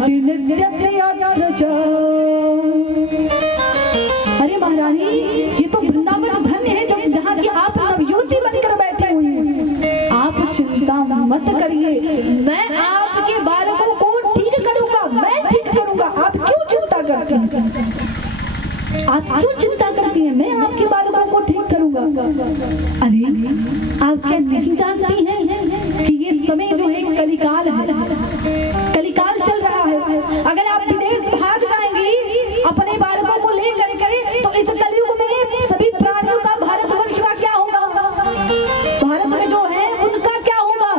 भक्ति नित्य अरे महारानी, ये तो वृंदावन धन्य है जहाँ की आप नवयुवती बनकर बैठे हुए हैं। आप चिंता मत करिए, मैं आपके बालकों को ठीक करूंगा, मैं ठीक करूंगा। आप क्यों चिंता करती हैं? आप क्यों चिंता करती हैं? मैं आपके बालकों को ठीक करूंगा। अरे आप क्या नहीं जानती हैं कि ये समय जो है कलिकाल है, कलिकाल चल रहा है। अगर आप विदेश भाग जाएंगी अपने बालकों को लेकर के, तो इस कलयुग में सभी प्राणियों का, भारतवर्ष का क्या होगा? भारत में जो है उनका क्या होगा?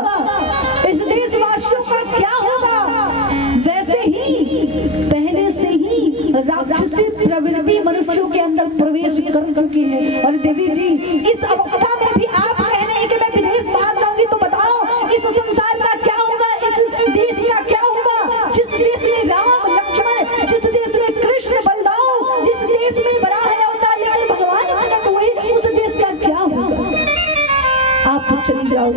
इस देशवासियों का क्या होगा? वैसे ही पहले से ही राक्षसी प्रवृत्ति मनुष्यों के अंदर प्रवेश कर करके है। और देवी जी, इस अवस्था में भी आप कहने हैं कि मैं विदेश भाग जाऊंगी, तो बताओ इस संसार का क्या होगा? इस देश का क्या होगा? जिस देश में राम लक्ष्मण, जिस देश में कृष्ण बलराम, जिस देश में बराह अवतार लेकर भगवान प्रकट हुए, उस देश का क्या होगा? आप चली जाओ,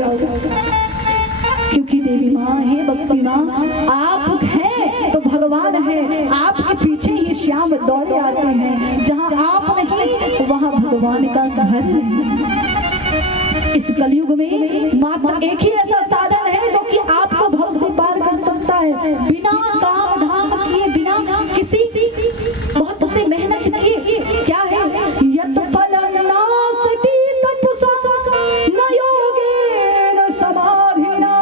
क्योंकि देवी माँ है, भक्ति माँ आप हैं तो भगवान है। आपके पीछे ही श्याम दौड़े आते हैं। जहाँ आप नहीं वहाँ भगवान का घर नहीं। इस कलयुग में मात्र एक ही ऐसा साधन है जो कि आपको भव से पार कर सकता है, बिना काम धाम किए, बिना किसी बहुत से मेहनत किए। क्या है? यत् फलं नास्ति तपसा न योगेन समाधिना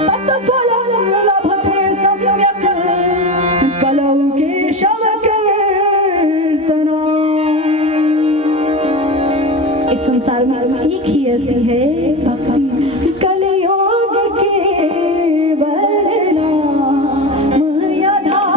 तत् फलं लभते सम्यक् कलौ केशव कीर्तना। इस संसार में एक ही ऐसी है भक्ति, कलियुग के बलराम यधारा।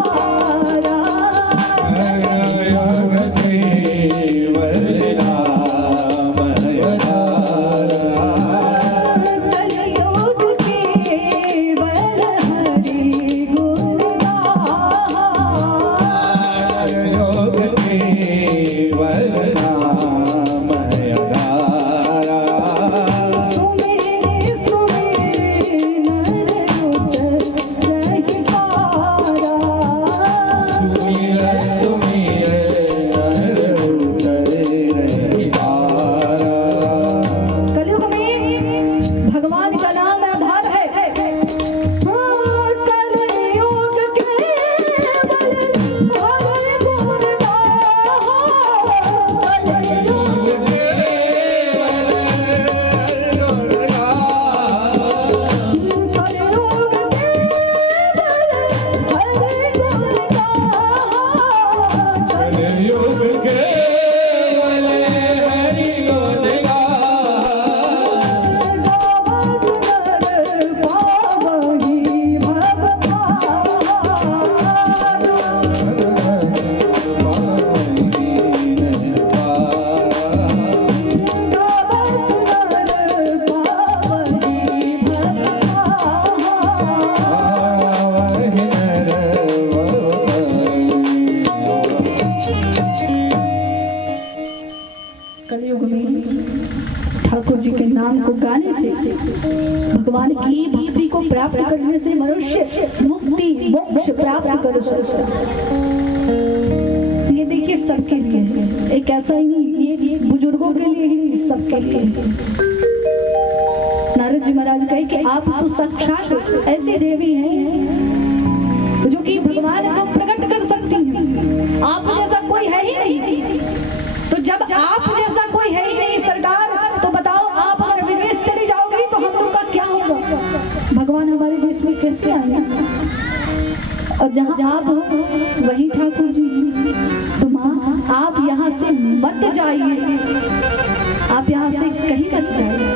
ठाकुर जी के नाम को गाने से, भगवान की भक्ति को प्राप्त करने से मनुष्य मुक्ति मोक्ष प्राप्त कर सकता है। ये देखिए सबके लिए, एक ऐसा ही नहीं, ये बुजुर्गों के लिए ही नहीं, सबके लिए। नारद जी महाराज कहे कि आप तो साक्षात ऐसी देवी हैं जो कि भगवान को प्रकट कर सकती हैं। आप जैसा कोई है ही नहीं। तो जब आप जैसा कोई है ही नहीं सरकार, तो बताओ आप अगर विदेश चली जाओगी तो हम लोग का क्या होगा? भगवान हमारे देश में कैसे आएंगे? और जहाँ आप हो वही ठाकुर जी। तो माँ आप यहाँ से मत जाइए, आप यहाँ से कहीं मत जाइए,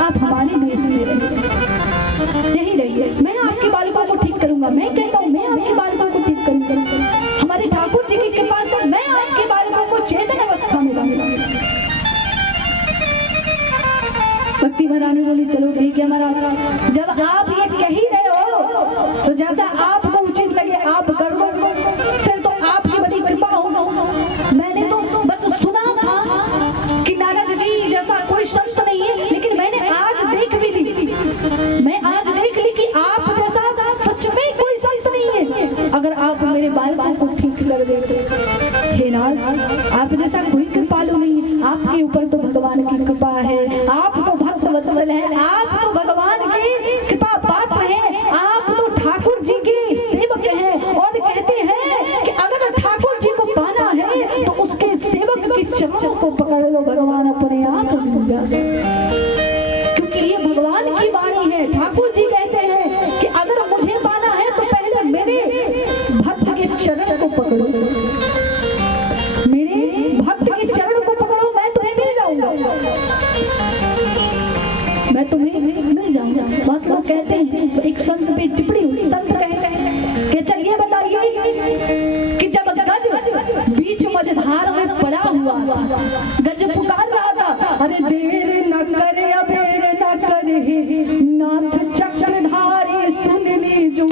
आप हमारे देश में यही रहिए। मैं आपके बालकों को ठीक करूंगा, मैं कहता हूँ मैं आपके बालकों को ठीक करूंगा। हमारे ठाकुर जी की कृपा से मैं आपके बालकों को चेतन अवस्था में लाऊंगा। भक्ति महारानी बोली चलो ठीक है महाराज, जब आप ये कह ही रहे हो तो जैसा आपको उचित लगे आप कर लो, फिर तो आपकी बड़ी कृपा होगी। मैंने तो बस सुना था कि नारद जी जैसा कोई संत नहीं है, लेकिन मैंने आज देख भी ली, मैं आज देख ली कि आप जैसा सच में कोई संत नहीं है। कर देते। हे नाथ, आप जैसा कोई कृपालु नहीं, आपके ऊपर तो भगवान की कृपा है, आप तो भक्त वत्सल है, आप तो भगवान की कृपा पात्र है, आप तो ठाकुर जी के सेवक हैं। और कहते हैं कि अगर ठाकुर जी को पाना है तो उसके सेवक के चरणों को पकड़ लो, भगवान अपने आप मिल जाते। क्योंकि ये भगवान की वाणी है। ठाकुर जी कहते हैं कि अगर मुझे पाना है तो पहले मेरे भक्त के चरण को पकड़ो, मेरे भक्त के चरण को पकड़ो, मैं तुम्हें मिल जाऊंगा, मैं तुम्हें मिल जाऊंगा। बहुत लोग कहते हैं, एक संत पे टिप्पणी हुई, संत कहते हैं कि चलिए बताइए कि जब गज बीच मझधार में पड़ा हुआ, गज पुकार रहा था, अरे देर न करे अबेर न करे नाथ चक्रधारी सुन लीजो,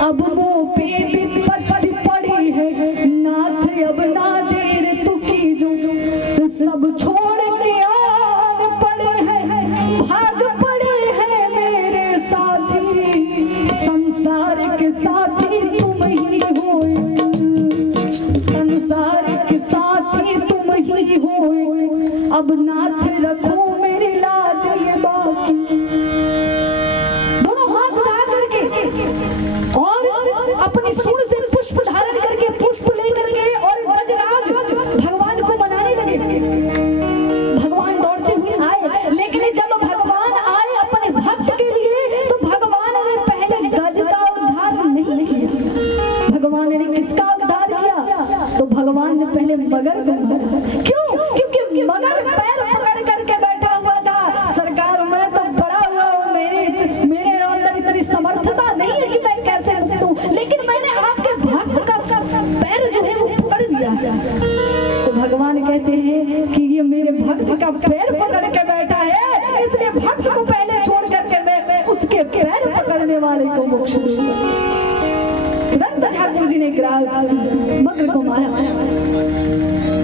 अब मुँह पे विपत पड़ी है नाथ, अब ना देर तू कीजो, सब छोड़ के आन पड़े हैं, भाग पड़े हैं मेरे साथी, संसार के साथी तुम ही हो, संसार के साथी तुम ही हो, अब नाथ रखो मेरी लाज ये बाकी। दोनों हाथ उठा करके और अपनी सूंड से पुष्प धारण करके, पुष्प लेकर के और गजराज भगवान को मनाने लगे। भगवान दौड़ते हुए आए, लेकिन जब भगवान आए अपने भक्त के लिए तो भगवान ने पहले गज का उद्धार नहीं किया। भगवान ने किसका उद्धार किया? तो भगवान ने पहले मगर का उद्धार। क्यों? क्योंकि मगर पैर पकड़ करके बैठा हुआ था, सरकार मैं तो बड़ा हुआ हूँ, मेरे अंदर इतनी समर्थता नहीं है कि मैं कैसे मुक्त हूँ, लेकिन मैंने आपके भक्त का पैर जो है वो पकड़ दिया। तो भगवान कहते हैं कि ये मेरे भक्त का पैर पकड़ के बैठा है, इसलिए भक्त को पहले छोड़ करके मैं उसके पैर पकड़ने वाले को मोक्ष दूंगा। तुरंत ठाकुर जी ने मगर को मारा।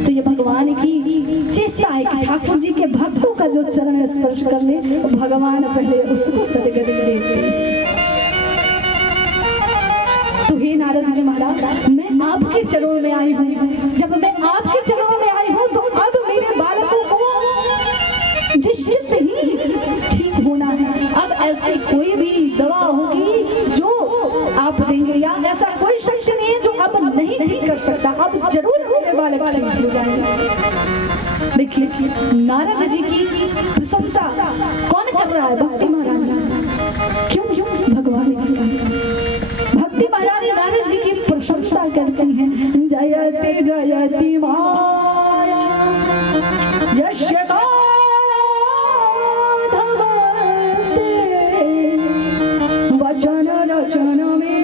तो ये भगवान की चेष्टा है कि ठाकुर जी के भक्तों का जो चरण स्पर्श कर ले, भगवान पहले उसको सदगति देते। तो हे नारद जी महाराज, मैं आपके चरणों में आई हूँ, जब मैं आपके चरणों में आई हूँ तो अब मेरे बालकों को निश्चित ही ठीक होना है। अब ऐसी कोई भी दवा होगी जो आप देंगे, या ऐसा कोई शख्स नहीं है जो अब नहीं ठीक कर सकता, अब जरूर मेरे बालक ठीक हो जाएंगे। देखिए नारद जी की प्रशंसा कौन कर रहा है? भक्ति महारानी। क्यों? भगवान की भक्ति महारानी नारद जी की प्रशंसा करती हैं। जयति जयति माया यश वचन रचन में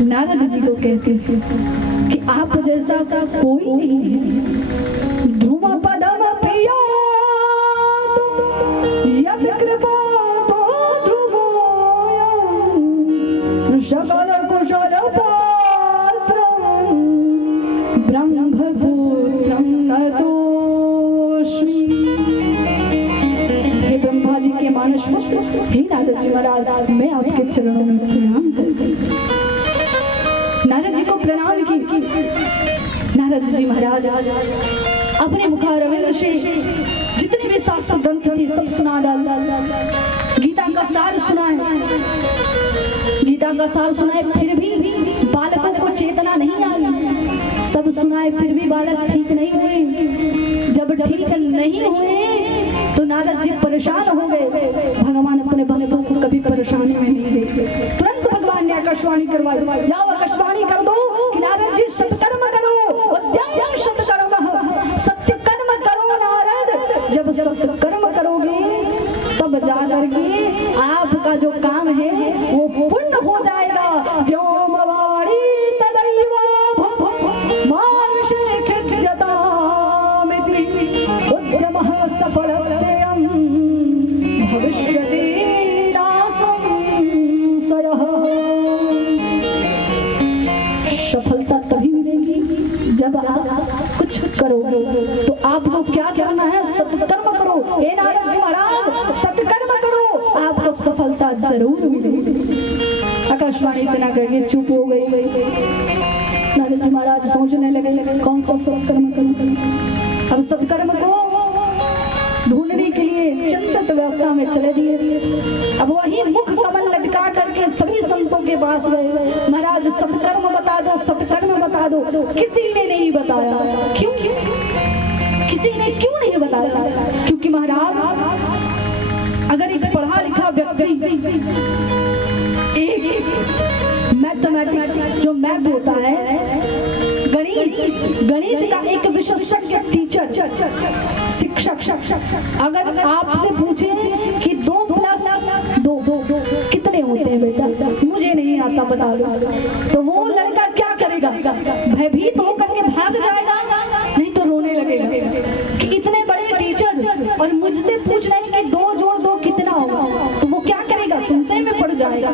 नारद जी को कहते हैं कि आप जैसा कोई नहीं है। ध्रुव पदम प्रिया यद कृपा तो ध्रुवो सकल कुशल पात्रं ब्रह्मपुत्रं नतोऽस्मि। हे ब्रह्मा जी के मानस पुत्र, हे नारद जी महाराज, मैं आपके चरणों में प्रणाम करती हूँ। नारद जी को प्रणाम की। नारद जी महाराज अपने मुखारविंद से जितने भी शास्त्र ग्रंथ थे सब सुना डाला, गीता का सार सुनाए, गीता का सार सुनाए, फिर भी बालकों को चेतना नहीं आई। सब सुनाए फिर भी बालक ठीक नहीं हुए। जब ठीक नहीं हुए तो नारद जी परेशान हो गए। भगवान अपने भक्तों को कभी परेशानी में नहीं देखते। तुरंत भगवान ने आकाशवाणी करवाई, जाओ आकाशवाणी कर दो कि नारद जी सत्कर्म करो, उद्यम सत्कर्म, सत्य कर्म करो नारद। जब सत्कर्म करोगे तब जा करके आपका जो काम है वो पूर्ण हो जाएगा। व्योमवाणी तदैव मानुषे कृत्यतामिति उद्यमः सफलस्तेयं भविष्यति करो। तो आपको क्या करना है? सत्कर्म करो। हे नारद जी महाराज, सत्कर्म करो, आपको सफलता जरूर मिलेगी। आकाशवाणी इतना करके चुप हो गई। नारद जी महाराज सोचने लगे कौन सा सत्कर्म करूं। अब सत्कर्म को ढूंढने के लिए चंचल व्यवस्था में चले दिए। अब वही मुख कमल लटका करके सभी संतों के पास गए। महाराज सत्कर्म बता दो, सत्कर्म बता दो। किसी ने नहीं बताया। क्यों? किसी ने क्यों नहीं बताया? क्योंकि महाराज अगर एक पढ़ा लिखा व्यक्ति एक मैथमेटिक्स जो मैथ होता है, गणित का एक विशेषज्ञ टीचर शिक्षक अगर आपसे पूछे कि 2 + 2 कितने होते हैं बेटा, मुझे नहीं आता बता दो, तो वो लड़का क्या करेगा? भयभीत होकर के भाग जाएगा, नहीं तो रोने लगेगा कि इतने बड़े टीचर और मुझसे पूछ रहे हैं कि 2 + 2 कितना होगा। तो वो क्या करेगा? संशय में पड़ जाएगा।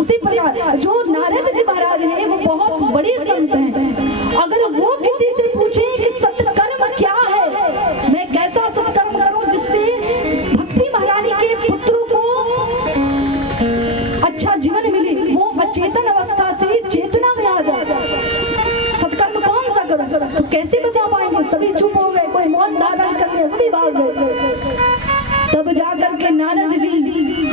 उसी प्रकार जो नारद जी महाराज हैं वो बहुत बड़े संत हैं। अगर वो किसी से पूछे कि सत्कर्म क्या है, मैं कैसा सत्कर्म करूं जिससे भक्ति महारानी के पुत्रों को अच्छा जीवन मिले, वो अचेतन अवस्था से चेतना में आ जाए, सत्कर्म कौन सा करूं? तो कैसे बता पाएंगे? सभी चुप हो गए, कोई मौन धारण करने सभी भाग गए। तब जाकर के नारद जी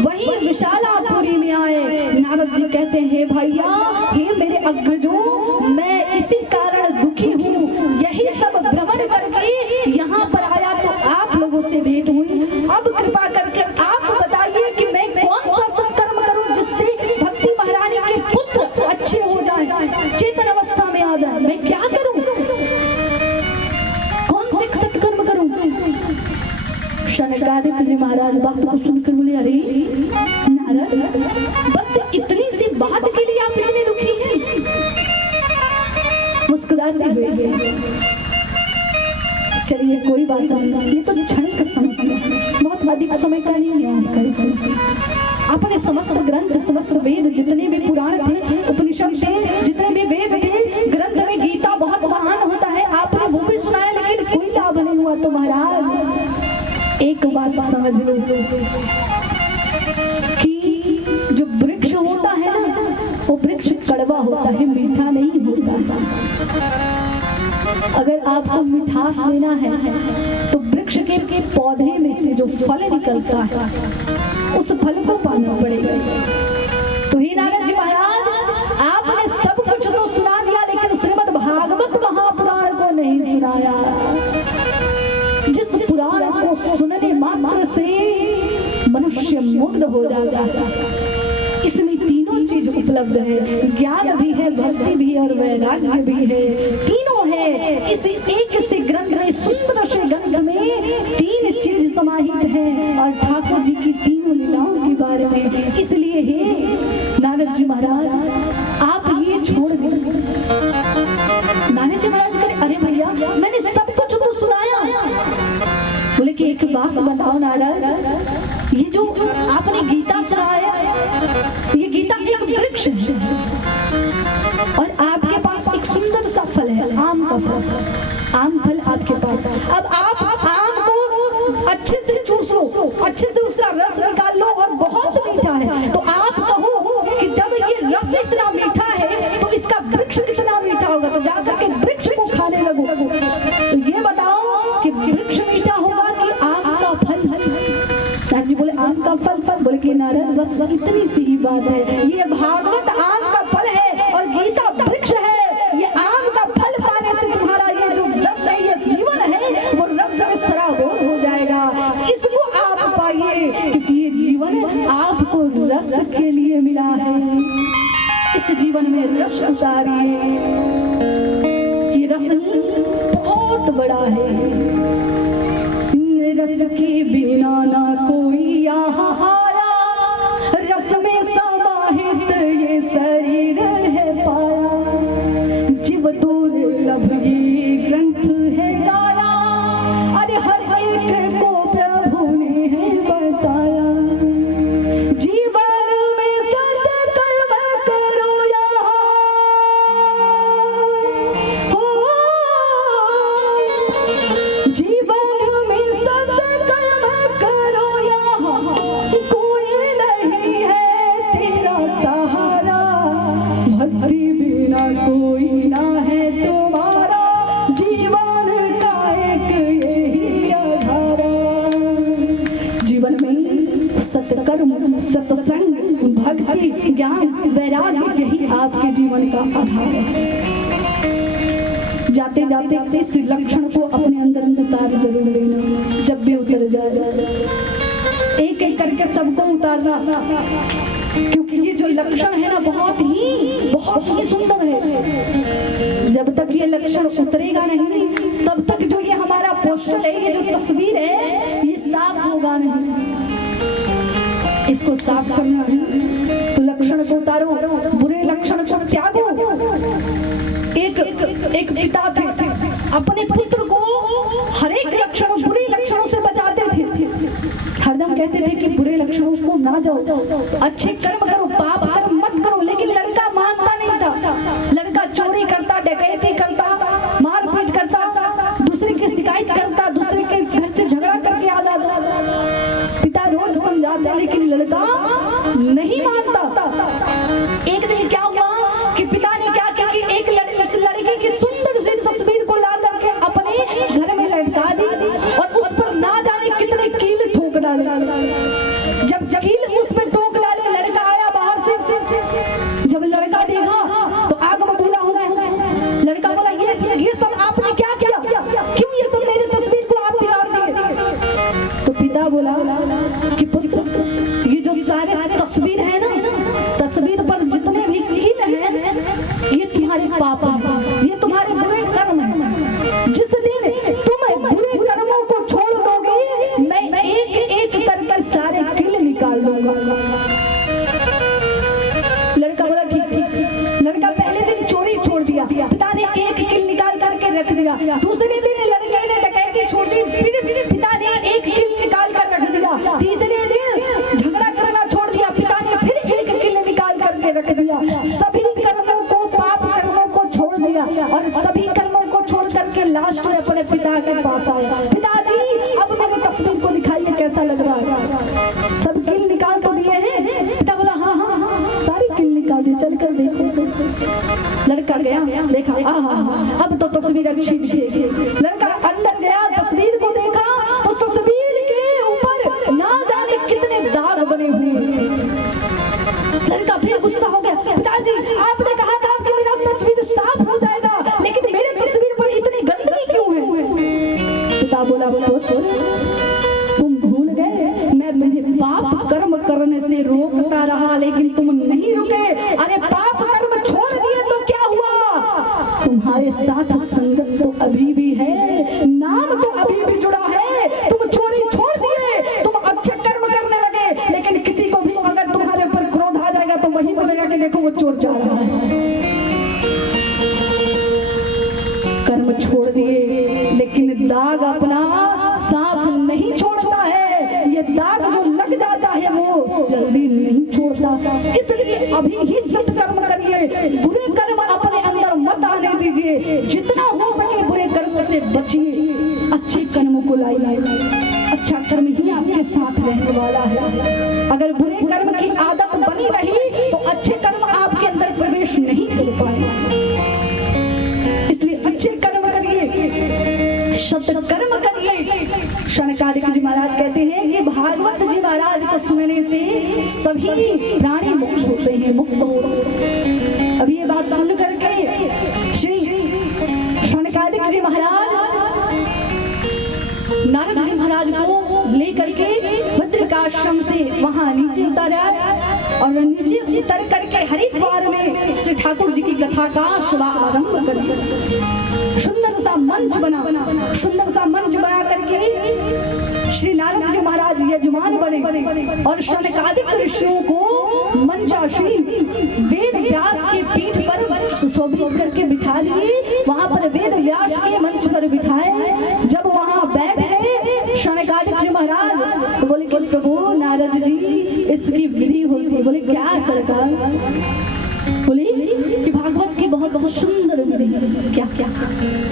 वही विशालापुरी में आए। नारद जी कहते हैं भैया, हे मेरे अग्रजों, मैं इसी कारण दुखी हूँ, यही सब भ्रमण करके यहाँ पर आया तो आप लोगों से भेंट हुई। अब कृपा करके आप बताइए कि मैं कौन सा सत्कर्म करूं जिससे भक्ति महारानी के पुत्र अच्छे हो जाएं, चेतन अवस्था में आ जाए। मैं क्या करूं? कौन से सत्कर्म करूं? शनकादित्य जी महाराज बात को सुनकर बोले, अरे नारद, बस इतनी सी बात के लिए आप इतने दुखी हैं? मुस्कुराते हुए, चलिए कोई बात नहीं, ये तो क्षण का समस्या, बहुत अधिक समय का नहीं है। अपने समस्त ग्रंथ, समस्त वेद, जितने भी पुराण थे, उपनिषद थे, जितने भी वेद थे, ग्रंथ में गीता बहुत महान होता है, आपने वो भी सुनाया, लेकिन कोई लाभ नहीं हुआ। तो महाराज एक बात समझ लो कि जो वृक्ष होता है ना, वो वृक्ष कड़वा होता है, मीठा नहीं होता। अगर आपको मिठास लेना है तो वृक्ष के पौधे में से जो फल निकलता है उस फल को पाना पड़ेगा। तो ही नारद जी महाराज, आपने सब कुछ तो सुना दिया, लेकिन श्रीमद् भागवत महापुराण को नहीं सुनाया। जिस पुराण को सुनने मात्र से मनुष्य मुग्ध हो जाता है, इसमें तीनों चीज उपलब्ध है, ज्ञान भी है, भक्ति भी है और वैराग्य भी है, तीनों है। इस एक से ग्रंथ में, सुंदर से ग्रंथ में 3 चीज समाहित है और ठाकुर जी की तीनों लीलाओं के बारे में। इसलिए हे नारद जी महाराज, आप ये छोड़ दें। नारद जी महाराज कहे, अरे भैया, मैंने सब कुछ तो सुनाया। बोले कि एक बात बताओ नारद, ये जो आपने गीता सुनाया, ये गीता एक वृक्ष है और आपके पास एक सुंदर सा फल है, आम का फल, आम फल आपके पास। अब आप आम को अच्छे से चूस लो, अच्छे से उसका रस निकाल लो और बहुत मीठा है। तो आप कहो कि जब ये रस इतना मीठा है तो इसका वृक्ष कितना मीठा होगा, तो जाकर के वृक्ष को खाने लगो। तो ये बताओ कि वृक्ष मीठा होगा कि आम का फल? नारद जी बोले, आम का फल? बोले कि नारद, बस इतनी सी ही बात है, ये भागवत आम का फल है और गीता वृक्ष है। ये आम का फल पाने से तुम्हारा ये जो रस है, ये जीवन है, वो रस में सराबोर हो जाएगा। इसको आप पाइए, क्योंकि ये जीवन आपको रस के लिए मिला है। इस जीवन में रस उतारिए, ये रस बहुत बड़ा है। रस के बिना ना कोई यहाँ आया, रस में समाहित ये शरीर है पाया। जीव दुर्लभ ये ग्रंथ है गाया, अरे हर एक को प्रभु ने है बताया। जीवन में सत्कर्म करो यहाँ, सत्संग, भक्ति, ज्ञान, वैराग्य, यही आपके जीवन का आधार है। जाते जाते इस लक्षण को अपने अंदर उतार जरूर लेना। जब भी उतर जाए एक एक करके सबको उतारना, क्योंकि ये जो लक्षण है ना बहुत ही सुंदर है। जब तक ये लक्षण उतरेगा नहीं तब तक जो ये हमारा पोस्टर है, ये जो तस्वीर है, ये साफ होगा नहीं। इसको साफ करना है तो लक्षण को उतारो, बुरे लक्षण को त्यागो। एक पिता थे, अपने पुत्र को हर एक लक्षण, बुरे लक्षणों से बचाते थे। हरदम कहते थे कि बुरे लक्षणों को ना जाओ, अच्छे कर्म करो, पाप कर्म मत करो। लेकिन लड़का मानता नहीं था। लड़का चोरी करता, डकैती करता, मारपीट करता, दूसरे की शिकायत करता, दूसरे के घर से झगड़ा करके आ जाता। पिता रोज समझाते लेकिन लड़का नहीं मानता। एक दिन क्या हुआ कि पिता ने क्या किया कि एक लड़की की सुंदर सी तस्वीर को ला करके अपने घर में लटका दी और उस पर ना जाने कितने कील ठोक डाले। जब कील उस पर ठोक डाले, लड़का आया बाहर से। जब लड़का देखा तो आग में बोला हूँ। लड़का बोला ये सब आपने क्या किया, क्यों ये सब मेरी तस्वीर को आप बिगाड़ दिए? तो पिता बोला कि पुत्र, ये जो सारे तस्वीर है ना, तस्वीर पर जितने भी कील हैं, ये तुम्हारे पाप है, ये तुम्हारे बुरे कर्म है। जिस दिन तुम बुरे कर्मों को छोड़ दोगे, मैं एक एक करके सारे कील निकाल दूंगा। लड़का बोला ठीक। लड़का पहले दिन चोरी छोड़ दिया, पिता ने एक कील निकाल करके रख दिया। दूसरे दिन लड़के ने डकैती छोड़ दी, फिर पिता ने एक कील निकाल कर रख दिया। तीसरे दिन झगड़ा करना छोड़ दिया, पिता ने फिर एक कील निकाल करके रख दिया। सभी कर्मों को, पाप कर्मों को छोड़ दिया और सभी कर्मों को छोड़ करके लास्ट में अपने पिता के पास आया। पिताजी, अब मेरी तस्वीर को दिखाइए, कैसा लग रहा है? सब कील निकाल तो दिए हैं? पिता बोला हाँ, सारी कील निकाल दी, चल कर देखो। लड़का गया, देखा, अब तो तस्वीर अच्छी दिखेगी। लड़का अंदर गया, तस्वीर को देखा तो तस्वीर के ऊपर ना जाने कितने दाग बने हुए। लड़का फिर गुस्सा हो गया, पिताजी आपने कहा था कि मेरा तस्वीर साफ हो जाएगा, लेकिन मेरे तस्वीर पर इतनी गंदगी क्यों है? पिता बोला तुम भूल गए, मैं तुम्हें पाप कर्म करने से रोकता रहा, लेकिन तुम नहीं रुके। अरे पाप कर्म छोड़ दिए तो क्या हुआ? तुम्हारे साथ संगत तो अभी भी है, नाम तो अभी भी जुड़ा है। तुम चोरी छोड़ दिए, तुम अच्छे कर्म करने लगे, लेकिन किसी को भी अगर तुम्हारे ऊपर क्रोध आ जाएगा तो वही बोलेगा कि देखो वो चोर जा रहा है। कर्म छोड़ दिए, लेकिन दाग अपना साफ नहीं छोड़ता है। ये दाग जो लग जाता है वो जल्दी नहीं छोड़ता। इसलिए अभी ही सत्कर्म करिए, बुरे कर्म अपने अंदर मत आने दीजिए। जितना हो सके बुरे कर्म से बचिए, अच्छे कर्म को लाइए। अच्छा कर्म ही आपके साथ रहने वाला है। अगर बुरे कर्म की आदत बनी रही तो अच्छे कर्म आपके अंदर प्रवेश नहीं कर पाएंगे। इसलिए अच्छे कर्म करिए, सत्कर्म करिए। शनकादिक जी महाराज कहते हैं कि भागवत जी महाराज को सुनने से सभी प्राणी मुक्त होते हैं, मुक्त होते। अब ये बात सुन करके श्री शनकादिक जी महाराज नारद जी महाराज को लेकर के बद्रिकाश्रम से वहां नीचे उतारा और नीचे उतर करके हरिद्वार में श्री ठाकुर जी की कथा का शुभारंभ कर दिया। सुंदर सा मंच बना करके श्री नारद जी महाराज यजमान बने और शनकादिक ऋषियों को मंचाश्री वेद व्यास की पीठ पर सुशोभित करके बिठा लिए। वहां पर वेद व्यास के मंच पर बिठाए। जब वहां बैठ गए शनकादिक जी महाराज तो बोले कि प्रभु नारद जी, इसकी विधि होती है। बोले क्या सरकार? बोले कि भागवत की बहुत बहुत सुंदर विधि है। क्या?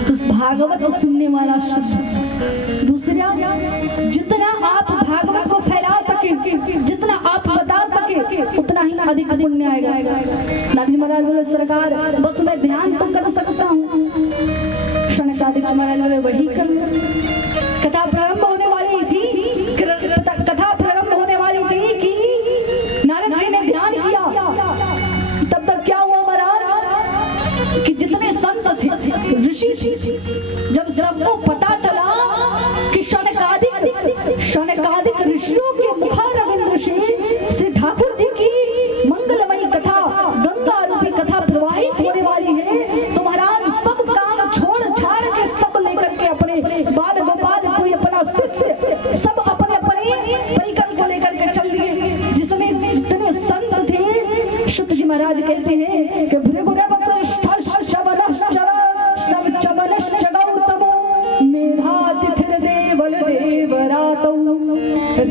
तो भागवत को सुनने वाला शुद्ध। दूसरा, जितना आप भागवत को फैला सके, जितना आप बता सके, उतना ही अधिक पुण्य आएगा। नारद जी महाराज बोले सरकार, बस मैं ध्यान तो कर सकता हूँ। शनकादिक जी महाराज बोले वही कर। कथा प्रारंभ होने वाली थी कि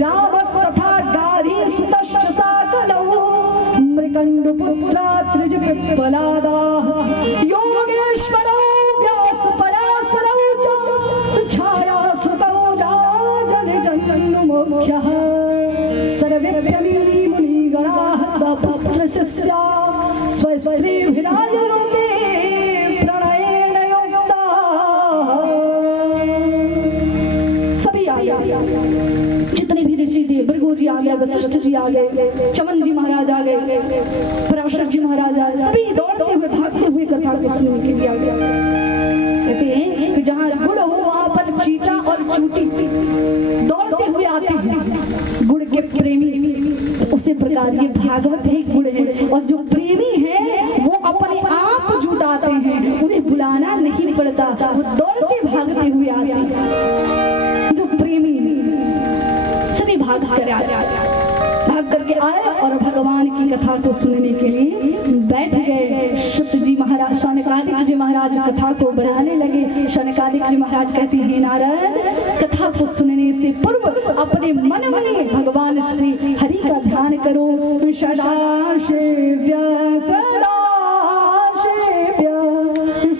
रावस्तथा गारी सुतश्च साकलौ मृकण्डपुत्रा त्रिजपिप्पलादाः योगेश्वरौ व्यासपराशरौ च छायासुतौ राजनिजन्मुख्यः सर्वेऽप्यमीनी मुनिगणाः सपुत्रशिष्या स्वस्त्रीभिराजन्ते प्रणयेन युक्ताः। सभी आ गए, जितने भी ऋषि थे, भृगु जी आ गए, वशिष्ठ जी आ गए, चमन जी महाराज आ गए, पराशर जी महाराज आ गए, सभी दौड़ते हुए भागते हुए कथा को सुनने के लिए आ गए। कहते हैं कि जहाँ गुड़ हो वहाँ पर चीटा और चूटी दौड़ते हुए आते हैं। गुड़ के प्रेमी उसी प्रकार ये भागवत ही गुड़ है, और जो प्रेमी है वो अपने आप जुटाते हैं, उन्हें बुलाना नहीं पड़ता, वो दौड़ते भागते हुए आते हैं। जो प्रेमी सभी भाग करके आए और भगवान की कथा को सुनने के लिए बैठ गए। शुक जी महाराज, शौनकादिक जी महाराज कथा को बढ़ाने लगे। शौनकादिक जी महाराज कहते हैं, नारद कथा को सुनने से पूर्व अपने मन में भगवान श्री हरि का ध्यान करो। सदाशिव्य सदाशिव्य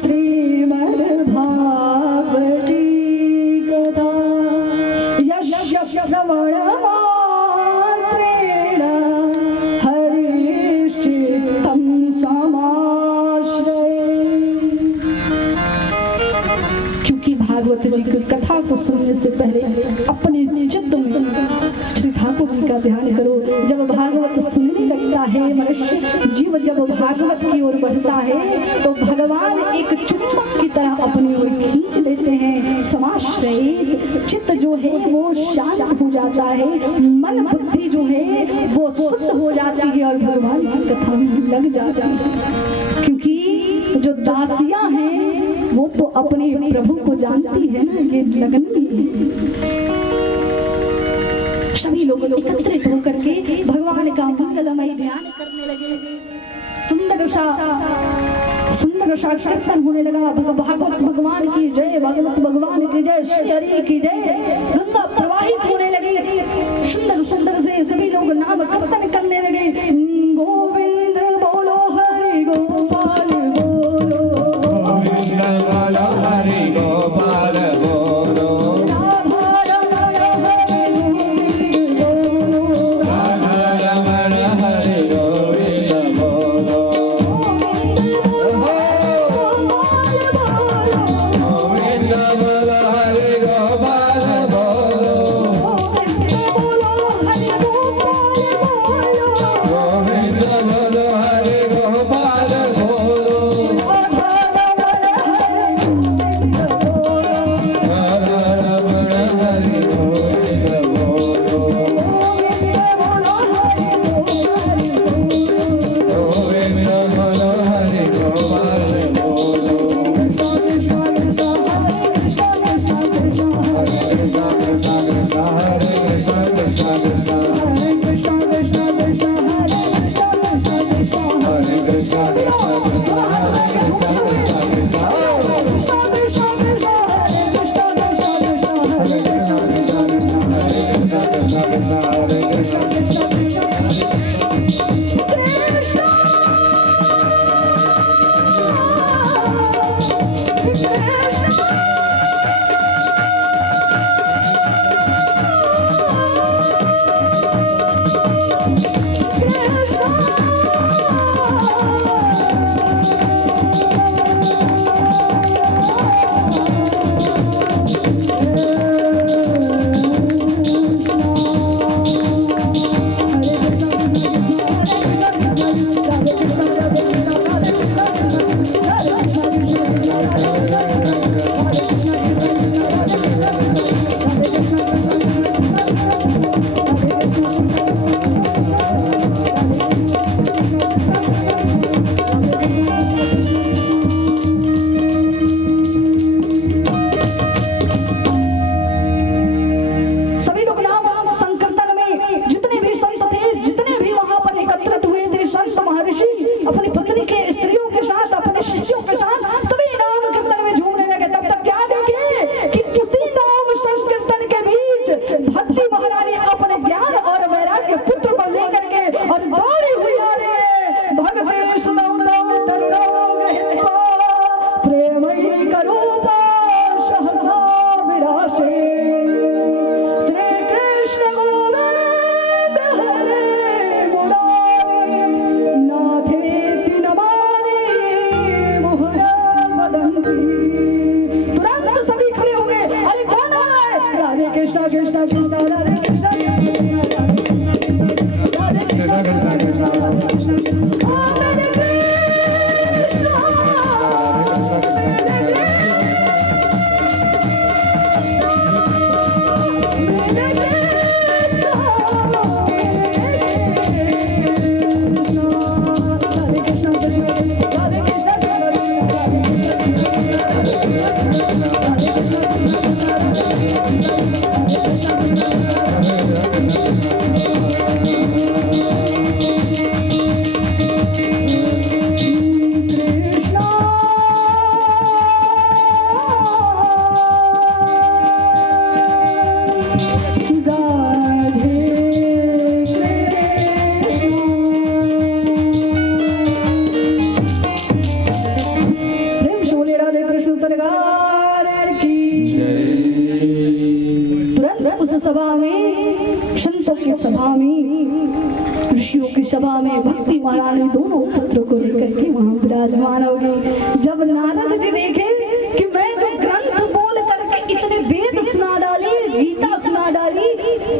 श्रीमद् भागवती कथा यस्य श्रवण मात्रेण हरिश्चित्तं समाश्रये। क्योंकि भागवत जी की कथा को सुनने से पहले अपने चित्त में श्री ठाकुर जी का ध्यान करो। जब भागवत सुनने लगता है मनुष्य जीव, जब भागवत की ओर बढ़ता है तो भगवान एक चुंबक की तरह अपनी ओर खींच लेते हैं। समाश्रयित चित्त जो है वो शांत हो जाता है, मन बुद्धि जो है वो शुद्ध हो जाती है और भगवान की कथा में लग जाता है। क्योंकि जो दासियां हैं वो तो अपने प्रभु को जानती है ना, ये लगन भी। सभी लोग एकत्रित होकर के भगवान का मंगलमय ध्यान करने लगे। सुंदर सा कीर्तन होने लगा। भागवत भगवान की जय, भागवत भगवान की जय, श्री हरि की जय। गंगा प्रवाहित होने लगी। सुंदर सुंदर से सभी लोग नाम कीर्तन करने लगे। गोविंद बोलो हरि गोपाल बोलो, गोविंद बोलो हरि गोपाल बोलो, कृष्ण कृष्ण राधे कृष्ण राधे कृष्ण कृष्ण राधे कृष्ण सभा में, संतों की सभा में, ऋषियों की सभा में भक्ति महारानी दोनों पुत्रों को लेकर के वहां विराजमान हो गई। जब नारद जी देखे कि मैं जो ग्रंथ बोल करके इतने वेद सुना डाली, गीता सुना डाली,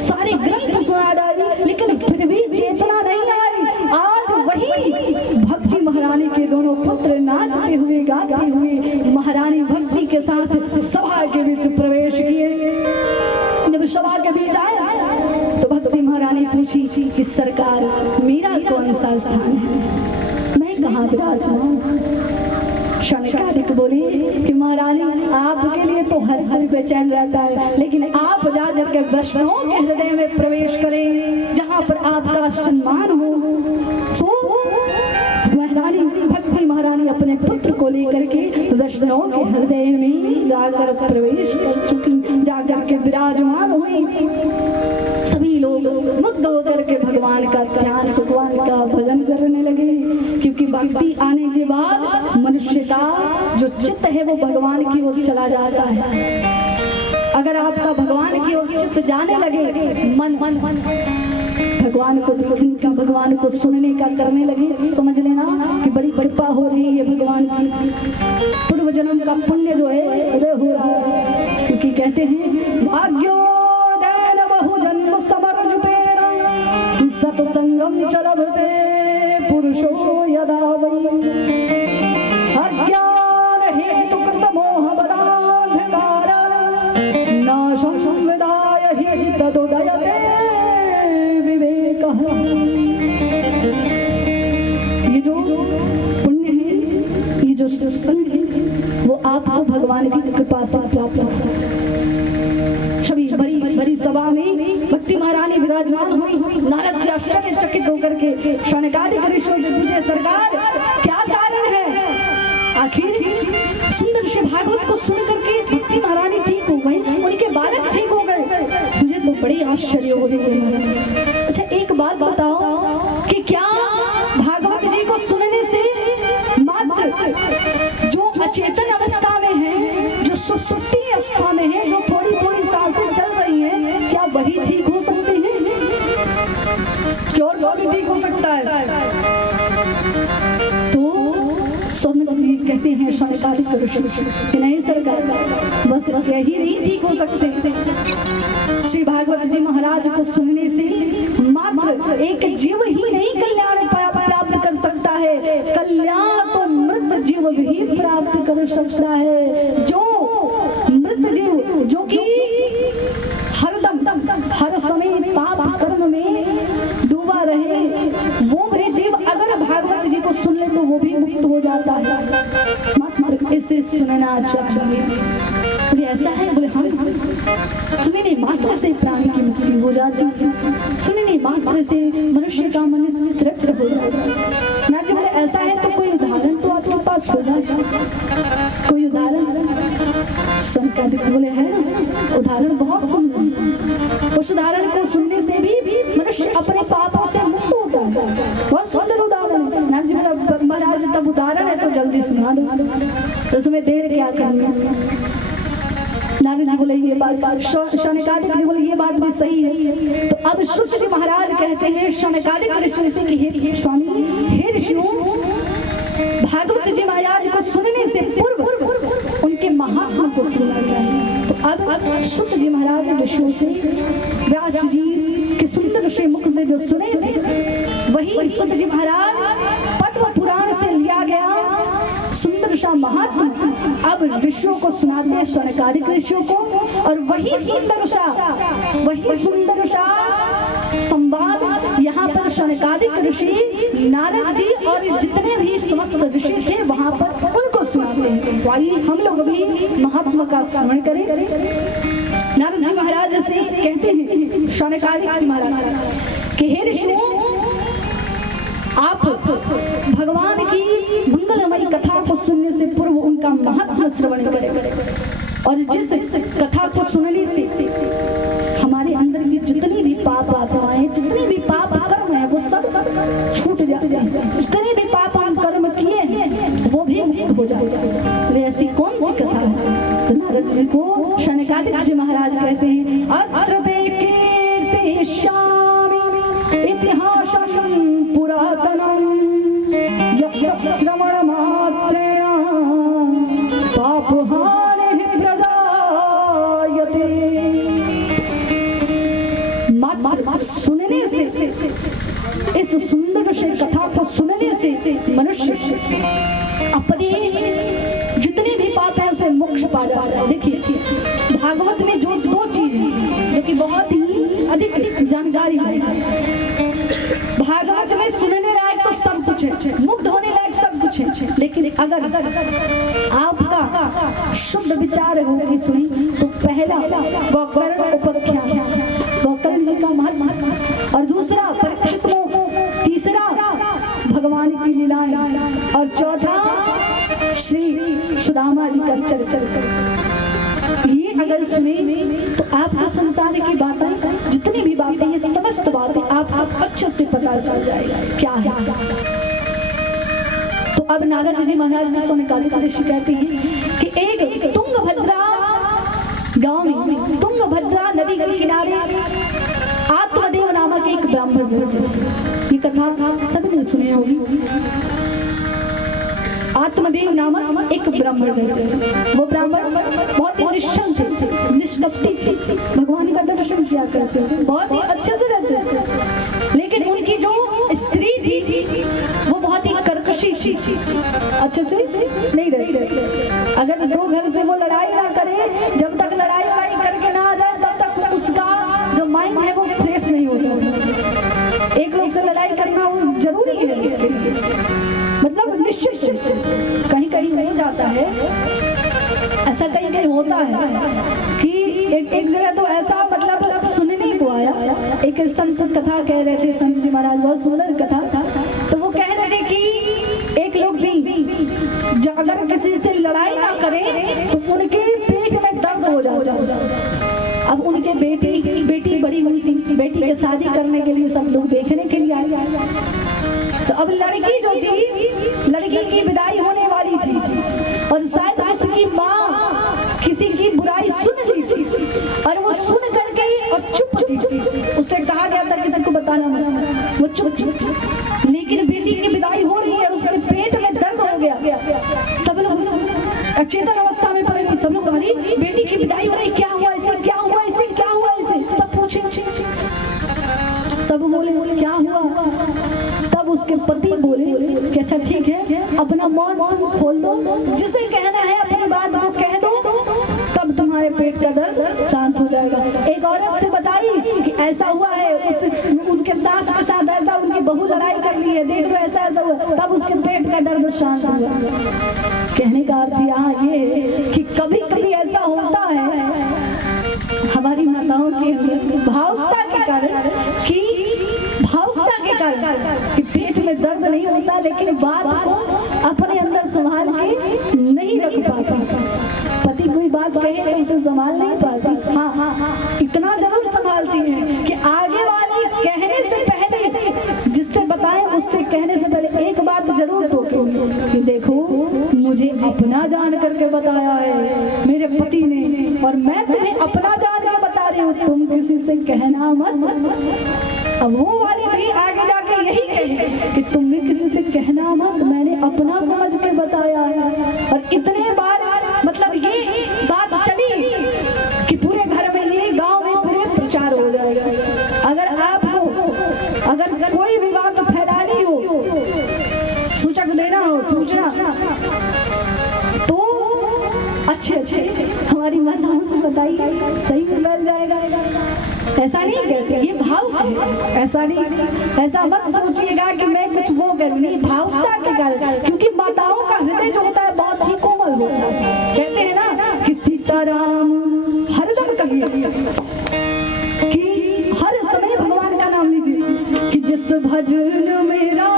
सारे ग्रंथ सुना डाली, लेकिन फिर भी चेतना नहीं आई। आज वही भक्ति महारानी के दोनों पुत्र नाचते हुए गाते हुए महारानी भक्ति के साथ सभा के बीच प्रवेश किए। जब सभा के बीच आया तो भक्ति महारानी पूछी कि सरकार मेरा कौन सा स्थान है, मैं कहाँ विराजमान। शनकादिक बोली कि महारानी आपके लिए तो हर हर बेचैन रहता है, लेकिन आप जा करके वैष्णवों के हृदय में प्रवेश करें जहाँ पर आपका सम्मान हो। सो महारानी भक्ति महारानी अपने पुत्र को लेकर के वैष्णवों के हृदय में जाकर प्रवेश कर चुकी, जाकर के विराजमान हुई। सभी लोग मुग्ध होकर के भगवान का ध्यान, भगवान का भजन करने लगे, क्योंकि भक्ति आने के बाद मनुष्य का जो चित्त है वो भगवान की ओर चला जाता है। अगर आपका भगवान की ओर चित्त जाने लगे, मन भगवान को देखने का, भगवान को सुनने का करने लगे, समझ लेना कि बड़ी कृपा हो रही है भगवान की। पूर्व जन्म का पुण्य जो है उदय हो रहा है, क्योंकि कहते हैं भाग्योदयन बहु जन्म समर्जिते सत्संगम च लभते पुरुषो यदा वै अज्ञान हेतु कृत मोह बलान्धकार नाशं संविदाय हि तदुदयते विवेकः। ये जो पुण्य है, ये जो सत्संग है, वो आपको भगवान की कृपा से प्राप्त होता है। सभी बड़ी सभा में भक्ति महारानी विराजमान हुई। नारद जी आश्चर्यचकित होकर के शौनकादिक ऋषियों से पूछे, सरकार क्या कारण है? आखिर सुंदर से भागवत को सुन करके भक्ति महारानी ठीक हो गई, उनके बालक ठीक हो गए, मुझे तो बड़ी आश्चर्य हो रही है। अच्छा एक बात बताओ कि क्या भागवत जी को सुनने से मात्र जो अचेतन अवस्था में है, जो सुषुप्ति अवस्था में है, जो थोड़ी थोड़ी सांसें चल रही हैं, क्या वही ठीक हो सकते हैं? और भी ठीक हो सकता है? तो कहते हैं शौनकादिक ऋषि कि नहीं सरकार, बस यही नहीं ठीक हो सकते। श्री भागवत जी महाराज को सुनने से मात्र एक जीव ही नहीं कल्याण प्राप्त कर सकता है, कल्याण तो मृत जीव भी प्राप्त कर सकता है। जो मृत जीव, जो कि हर समय पाप कर्म में डूबा रहे, वो भी जीव अगर भागवत जी को सुन ले तो वो भी मुक्त हो जाता है। मात्र इसे सुनना चाहिए। ऐसा है? बोले हाँ, सुनने मात्र से प्राणी की मुक्ति हो जाती है, सुनने मात्र से मनुष्य का मन तृप्त हो जाता है। ना बोले ऐसा है तो कोई उदाहरण तो आपके पास हो जाए, कोई उदाहरण? शौनकादिक बोले है ना, उदाहरण बहुत सुंदर। उस उदाहरण को सुनने से भी मनुष्य अपने पापों से मुक्त होता है। बहुत सुंदर उदाहरण है। महाराज तब उदाहरण है तो जल्दी सुना दो, उसमें देर क्या करनी। नारद जी बोले ये बात, शौनकादिक जी बोले ये बात भी सही है। तो अब शुक जी महाराज कहते हैं शौनकादिक ऋषि से कि हे स्वामी, हे ऋषियों, भागवत जी महाराज को सुनने से पूर्व उनके महात्मा को सुनना चाहिए। तो अब सुत जी महाराज ऋषियों से व्यास जी के सुंदर से मुख से जो सुने थे वही सुत जी महाराज पद्म पुराण से लिया गया सुंदर सा महात्मा अब ऋषियों को सुनाते हैं, शौनकादिक ऋषियों को। और वही सुंदर सा संवाद यहाँ पर शौनकादिक ऋषि नारद जी और जितने भी समस्त ऋषि थे वहां पर उनको सुनाते हैं। तो आइए हम लोग भी महात्मा का स्मरण करें। नारद जी महाराज से कहते हैं शौनकादिक महाराज कि हे ऋषियों, आप भगवान की मंगलमयी कथा को सुनने से पूर्व उनका महत्व श्रवण करें। और जिस कथा को सुनने से हमारे अंदर की जितनी भी पाप आत्माएं, जितने भी पाप कर्म है वो सब छूट जाते हैं। जितने भी पाप हम कर्म किए हैं वो भी मुक्त हो जाते हैं। ऐसी कौन सी कथा है? तो नारद जी को शौनकादिक जी महाराज कहते हैं अत्र देखे श्यामी इतिहासं पुरातनम यस्य श्रवण मात्रेण पापहानिः प्रजायते। मात्र सुनने से, इस सुंदर से कथा को सुनने से मनुष्य अपने जितने भी पाप है उसे मोक्ष पा जाता है। देखिए भागवत में जो दो चीज जो कि बहुत ही अधिक जानकारी है, भागवत में सुनने लायक तो सब कुछ है, मुक्त होने लायक सब कुछ है, लेकिन अगर आपका शुद्ध विचार होगी सुनी तो पहला गोकर्ण उपाख्यान, गोकर्ण जी का महत्व, और दूसरा परीक्षित मुख, तीसरा भगवान की लीलाएं, और चौथा श्री सुदामा जी का चरित्र। ये अगर सुने तो आपको संसार की बातें, जितनी भी बातें, ये समस्त बातें आप अच्छे से पता चल जाएगा क्या है। तो अब नारद जी महाराज जी शौनकादिक ऋषि कहते हैं कि एक तुंगभद्रा गांव में, तुंगभद्रा नदी के किनारे आत्मदेव नामक एक ब्राह्मण थे। ये कथा सबने सुनी होगी। आत्मदेव नामक एक ब्राह्मण थे। वो ब्राह्मण बहुत ही निष्ठल थे, निष्कपटी थे, भगवान का दर्शन किया करते थे, बहुत ही अच्छे से रहते थे। लेकिन उनकी जो स्त्री थी वो बहुत ही कर्कशी थी, अच्छे से नहीं रहते। अगर दो घर से वो लड़ाई ना करे, जब तक लड़ाई करके ना आ जाए तब तक उसका जो माइंड है वो फ्रेश नहीं होता। एक लोग से लड़ाई करना जरूरी है इसके लिए, मतलब निश्चित कहीं कहीं हो जाता है, ऐसा कहीं कहीं होता है कि एक जगह तो ऐसा मतलब सुनने को आया, एक संत कथा कह रहे थे, संत जी महाराज, बहुत सुंदर कथा था। तो वो कह रहे थे कि एक लोग भी अगर किसी से लड़ाई ना करें तो उनके पेट में दर्द हो जाता। अब उनके बेटी बड़ी हुई थी, बेटी के शादी करने के लिए सब लोग देखने के लिए आए। तो अब लड़की जो थी, लड़की की विदाई होने वाली थी और शायद उसकी माँ किसी की बुराई सुन रही थी और वो सुन करके और चुप थी। उससे कहा गया था किसी को बताना मत, वो चुप। लेकिन बेटी की विदाई हो रही है, उसके पेट में दर्द हो गया। सब लोग अचेतन अवस्था में पड़े, सब लोग अरे बेटी की विदाई हो रही, क्या हुआ इसे, क्या हुआ इसे, क्या हुआ इसे, सब पूछे। सब बोले क्या हुआ। तब उसके पति बोले कि अच्छा ठीक है, अपना मौन खोल दो, जिसे कहना है अपनी बात को कह दो, तब तुम्हारे पेट का दर्द शांत हो जाएगा। एक औरत से बताई कि ऐसा हुआ है, उनके सास के साथ ऐसा, उनकी बहू लड़ाई कर ली है, देख लो ऐसा ऐसा हुआ, तब उसके पेट का दर्द शांत हुआ। कहने का अर्थ यहाँ ये कि कभी कभी ऐसा होता है हमारी माताओं की भावुकता के कारण कि पेट में दर्द नहीं होता, लेकिन बात को अपने अंदर संभाल के नहीं रख पाता। पति कोई बात कहे तो उसे संभाल नहीं पाती। हाँ, इतना जरूर संभालती है कि आगे वाली कहने से पहले, जिससे बताएं उससे कहने से पहले एक बात जरूर टोके कि देखो मुझे अपना जान करके बताया है मेरे पति ने, और मैं तुम्हें अपना जान के बता रही हूँ, तुम किसी से कहना मत। अब वो वाली भी आगे जाके यही कहे कि तुम भी किसी से कहना मत, मैंने अपना समझ के बताया है। और इतने बार मतलब ये बात चली बताइए, सही में मिल जाएगा। ऐसा नहीं कहते, ये भाव ऐसा नहीं, ऐसा मत सोचिएगा कि मैं कुछ वो कर नहीं, भावुकता के कारण, क्योंकि माताओं का हृदय जो होता है बहुत ही कोमल होता है। कहते हैं ना कि सीताराम हरदम कहिए कि हर समय भगवान का नाम लीजिए कि जिस भजन मेरा